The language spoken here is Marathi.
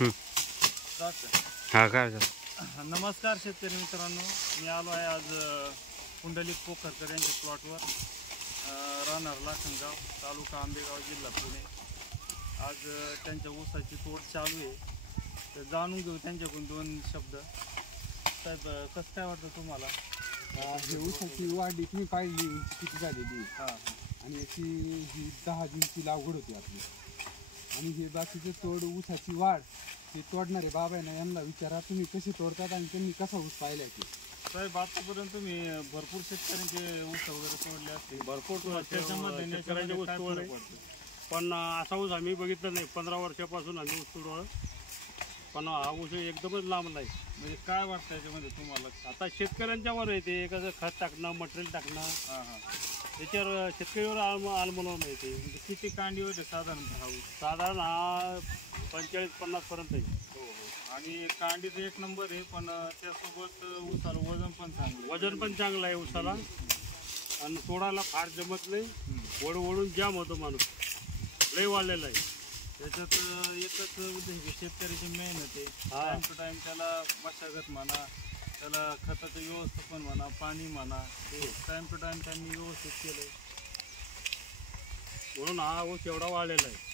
हा काय नमस्कार शेतकरी मित्रांनो, मी आलो आहे आज पुंडलिक पोखरकर यांच्या प्लॉटवर, राहणार लाखनगाव, तालुका आंबेगाव, जिल्हा पुणे. आज त्यांच्या ऊसाची तोड चालू आहे, तर जाणून घेऊ त्यांच्याकडून दोन शब्द. साहेब, कसं काय वाटतं तुम्हाला? ऊसाची वाढ तुम्ही पाहिली किती झालेली आणि याची ही 10 जूनची लागवड होती आपली. आणि हे बाकीचे तोड ऊसाची वाढ हे तोडणारे बाबा आहे ना, यांना विचारा तुम्ही कशी तोडतात आणि त्यांनी कसा ऊस पाहिला की. साहेब, आतापर्यंत तुम्ही भरपूर शेतकऱ्यांचे ऊस वगैरे तोडले असते, भरपूर त्याच्यामध्ये शेतकऱ्यांचे ऊस तोडले, पण असा ऊस आम्ही बघितला नाही. 15 वर्षापासून आम्ही ऊस तोडलो, पण हा ऊस एकदमच लांब नाही. म्हणजे काय वाटतं याच्यामध्ये तुम्हाला? आता शेतकऱ्यांच्यावर आहे ते, कसं खत टाकणं, मटेरियल टाकणं, त्याच्यावर शेतकरीवर अवलंबून आहे ते. म्हणजे किती कांडी होते साधारणतः हा ऊस? साधारण हा 45-50 पर्यंत आहे. आणि कांडीचं एक नंबर आहे, पण त्यासोबत ऊसाला वजन पण चांगलं, वजन पण चांगलं आहे ऊसाला, आणि तोडायला फार जमत नाही. वळून जाम होतो माणूस, लय वाढलेला आहे. त्याच्यात एकच उद्देश, शेतकऱ्याची मेहनत आहे. टाइम टू टाइम त्याला मशागत म्हणा, त्याला खताचं व्यवस्थापन म्हणा, पाणी म्हणा, ते टाइम टू टाइम त्यांनी व्यवस्थित केलंय, म्हणून हा ऊस एवढा वाढलेला आहे.